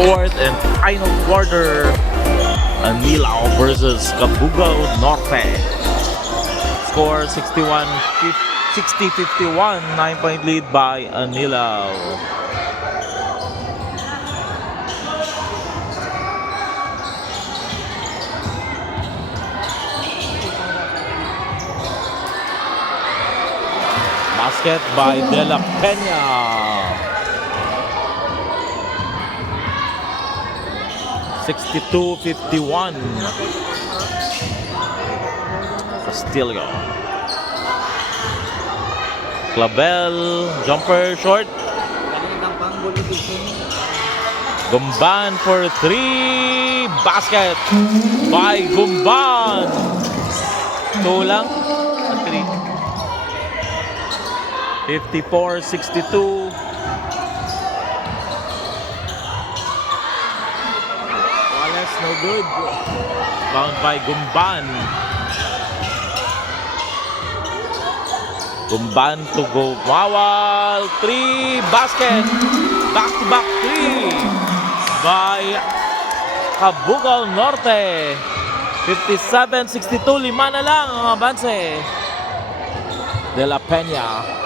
fourth and final quarter. Anilao versus Cabugao Norte. Score 60-51, 9-point lead by Anilao. Basket by De La Peña. (62-51). Castillo. Clavel, jumper short. Gumban for three. Basket by Gumban. Tulang. 54-62. Wallace, no good. Bound by Gumban. Gumban to go. Mawal. Three. Basket. Back-to-back three by Cabugao Norte. 57-62. 5 na lang ang abanse. De La Peña.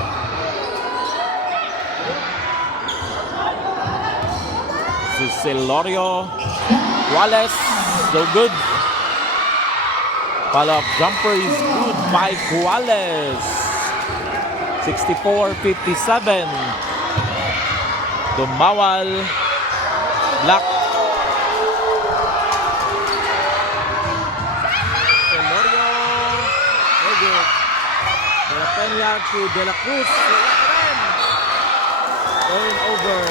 Celorio. Wallace, so good. Follow-up jumper is good by Wallace. 64-57. Dumawal. Black. Celorio. So good. De La Peña to De La Cruz. Going over.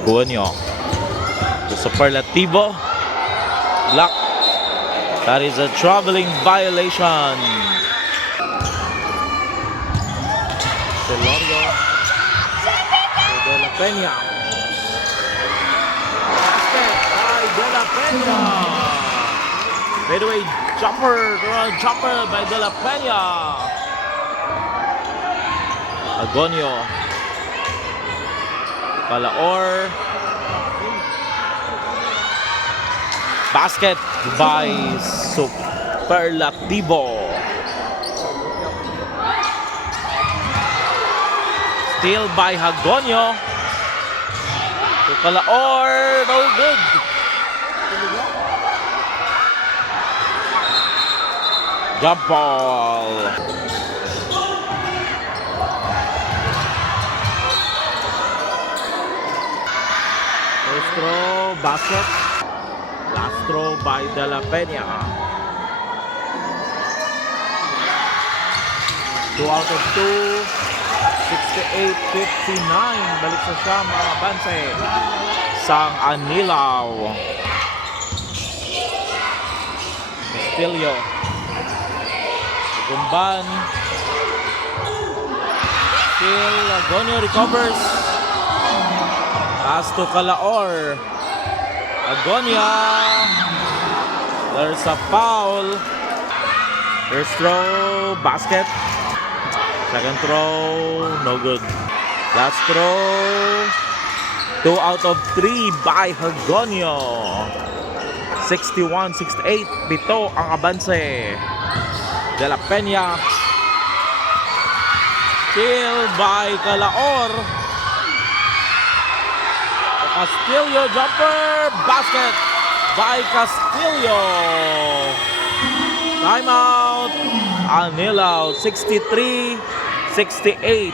Guanyo. The superlativo. Block. That is a traveling violation. Celorio. De La Peña. By De La Peña. Fadeaway jumper by De La Peña. Agonio. Palaor. Basket by Superlativo. Steal by Hagonio. To Palaor. No good. Jump ball. First throw, basket. Last throw by De La Peña. 2 out of 2. 68-59. Balik sa siya mga banse. Sang Anilao. Castillo. Gumban. Still, Agonio recovers. Pass to Calaor. Agonia. There's a foul. First throw, basket. Second throw, no good. Last throw, 2 out of 3 by Hagonio. 61-68. Pito ang abanse. De La Peña. Steal by Calaor. Castillo jumper. Basket by Castillo. Timeout. Anilao 63-68.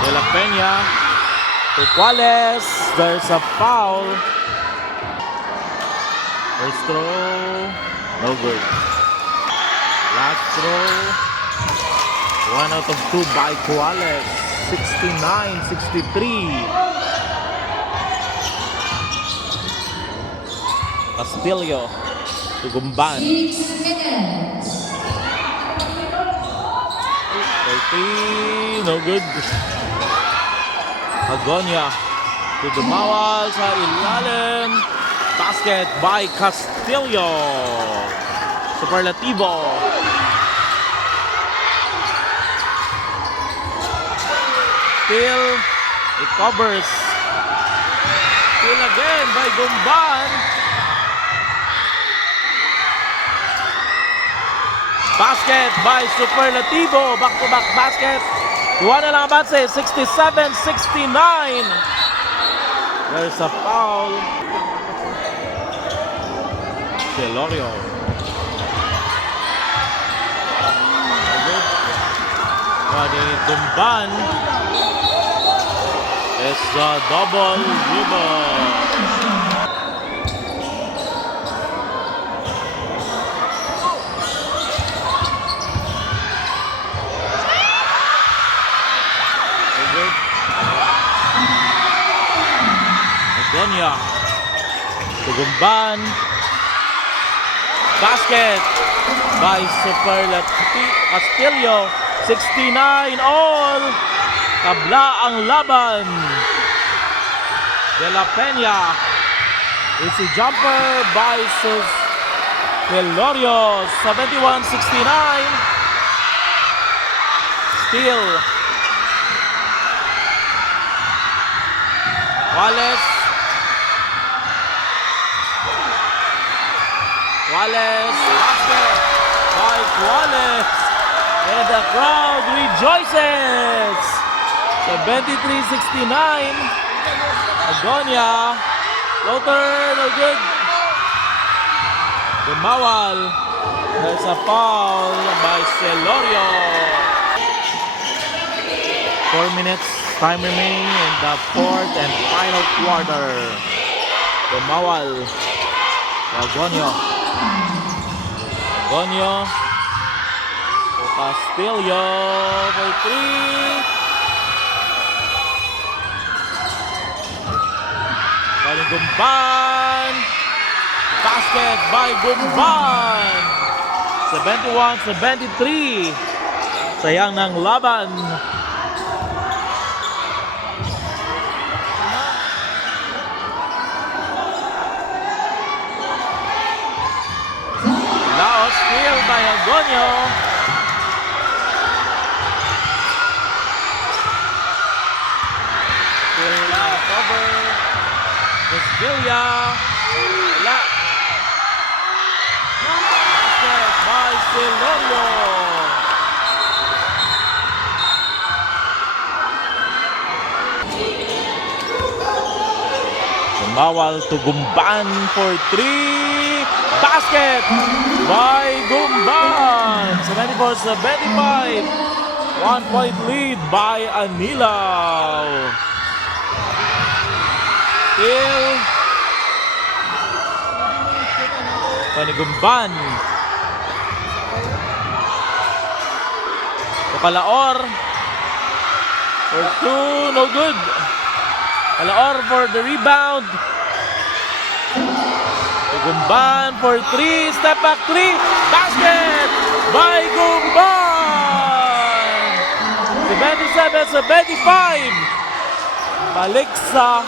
De La Peña to Wallace. There's a foul. First throw, no good. Last throw, 1 out of 2 by Wallace. 69-63. Castillo to Gumban. 30, no good. Agonia to Dumawal sa ilalim. Basket by Castillo. Superlativo. Still, it covers. Still again by Gumban. Basket by Superlativo. Back-to-back basket. Tuwa na lang ang banse. 67-69. There's a foul. Celorio. Ni Gumban is a double dribble. Agonia to Gumban. Basket by Castillo. 69 all. Tabla ang laban. De La Peña. Easy jumper by Celorio. 71-69. Steal. Wallace. Basket by Wallace. And the crowd rejoices. 73-69. Agonia. Floater, no good. Dumawal. There's a foul by Celorio. 4 minutes time remaining in the fourth and final quarter. Dumawal. Agonia. Castillo for 3. By Gumban. Basket by Gumban. 71-73. Sayang ng laban. Laos steal by Agonio. Villa. Basket by Celorio. Bawal to Gumban for 3. Basket by Gumban. 74-75. 1-point lead by Anilao. Still Panigumban. Kalaor for 2, no good. Kalaor for the rebound. Gumban for 3, step back 3, basket by Gumban. 77-75. Balik sa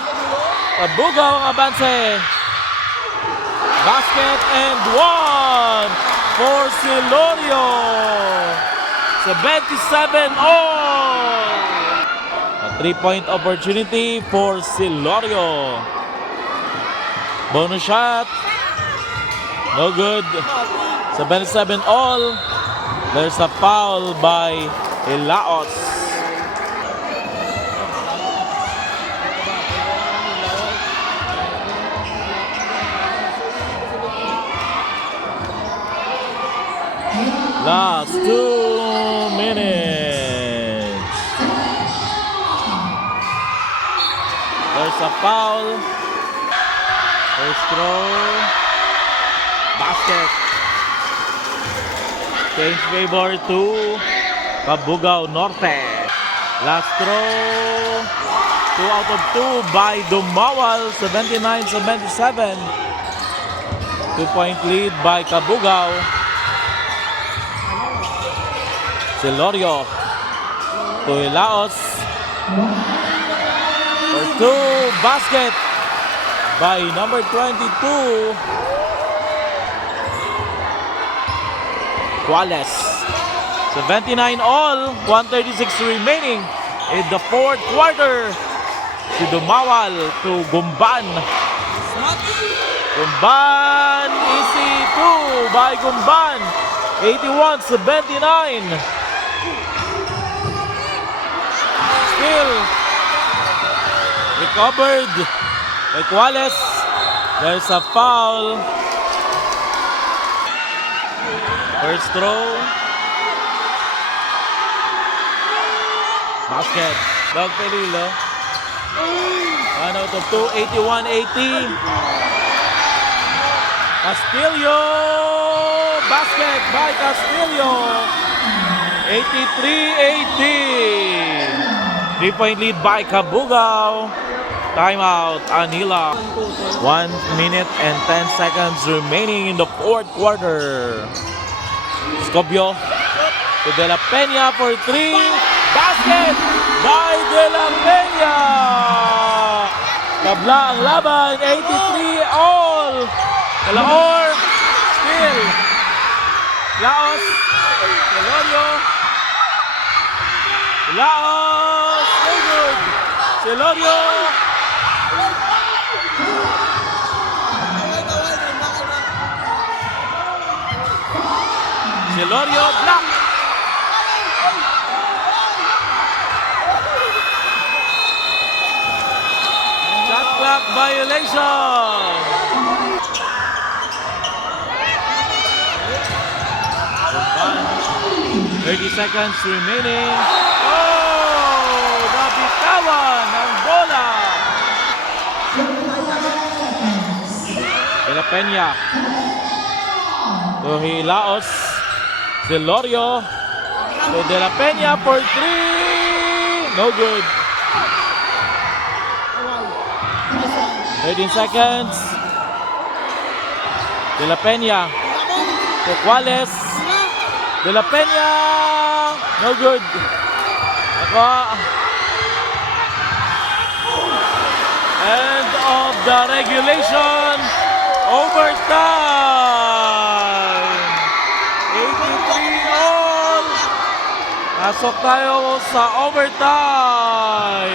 Kabugaw ang abanse. Basket and 1 for Celorio. 77 all. A 3-point opportunity for Celorio. Bonus shot. No good. 77 all. There's a foul by Ilaos. Last 2 minutes. There's a foul. First throw. Basket. Change favor to Cabugao Norte. Last throw. 2 out of 2 by Dumawal. 79-77. 2-point lead by Cabugao. Celorio to Ilaos for 2, basket by number 22 Wallace. 79 all, 136 remaining in the fourth quarter. Si Dumawal to Gumban. Gumban, easy 2 by Gumban. 81-79. Still recovered by Cuales. There's a foul. First throw. Basket. Doug Perillo. 1 out of 2. 81-80. Castillo. Basket by Castillo. 83-80. 3-point lead by Cabugao. Timeout, Anila. 1 minute and 10 seconds remaining in the fourth quarter. Scobio to De La Peña for 3. Basket by De La Peña. Tabla ang laban. 83 all. Kalaor. Still. Laos. Celorio. Laos. Very good. Celorio. Celorio block. Shot clock violation. 30 seconds remaining. Oh! Nabitawan ang bola. De La Peña. To Hilaos. Celorio. To De La Peña for 3. No good. 13 seconds. De La Peña. To Cuales. De La Peña. No good. Ako. End of the regulation. Overtime. 83 all. Pasok tayo sa overtime.